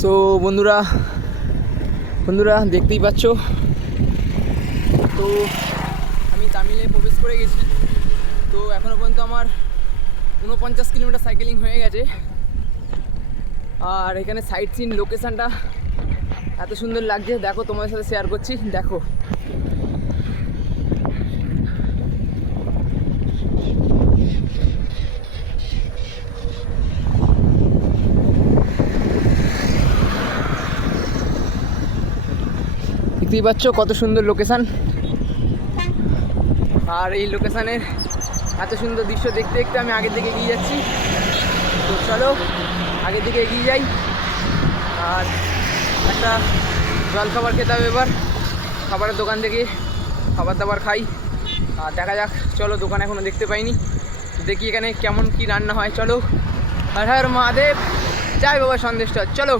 So বন্ধুরা বন্ধুরা দেখতেই পাচ্ছ, তো আমি তামিলে প্রবেশ করে গেছি। তো এখনও পর্যন্ত আমার 49 কিলোমিটার সাইকেলিং হয়ে গেছে। আর এখানে সাইট সিন লোকেশানটা এত সুন্দর লাগছে, দেখো তোমাদের সাথে শেয়ার করছি। দেখো দেখতেই পাচ্ছ কত সুন্দর লোকেশান। আর এই লোকেশানের এত সুন্দর দৃশ্য দেখতে দেখতে আমি আগের দিকে এগিয়ে যাচ্ছি। তো চলো আগের দিকে এগিয়ে যাই। আর একটা জল খাবার খেতে হবে এবার, খাবারের দোকান থেকে খাবার দাবার খাই। আর দেখা যাক, চলো দোকান এখনও দেখতে পাইনি, দেখি এখানে কেমন কি রান্না হয়। চলো, হর হর মহাদেব, জয় বাবা সন্দেশটা, চলো।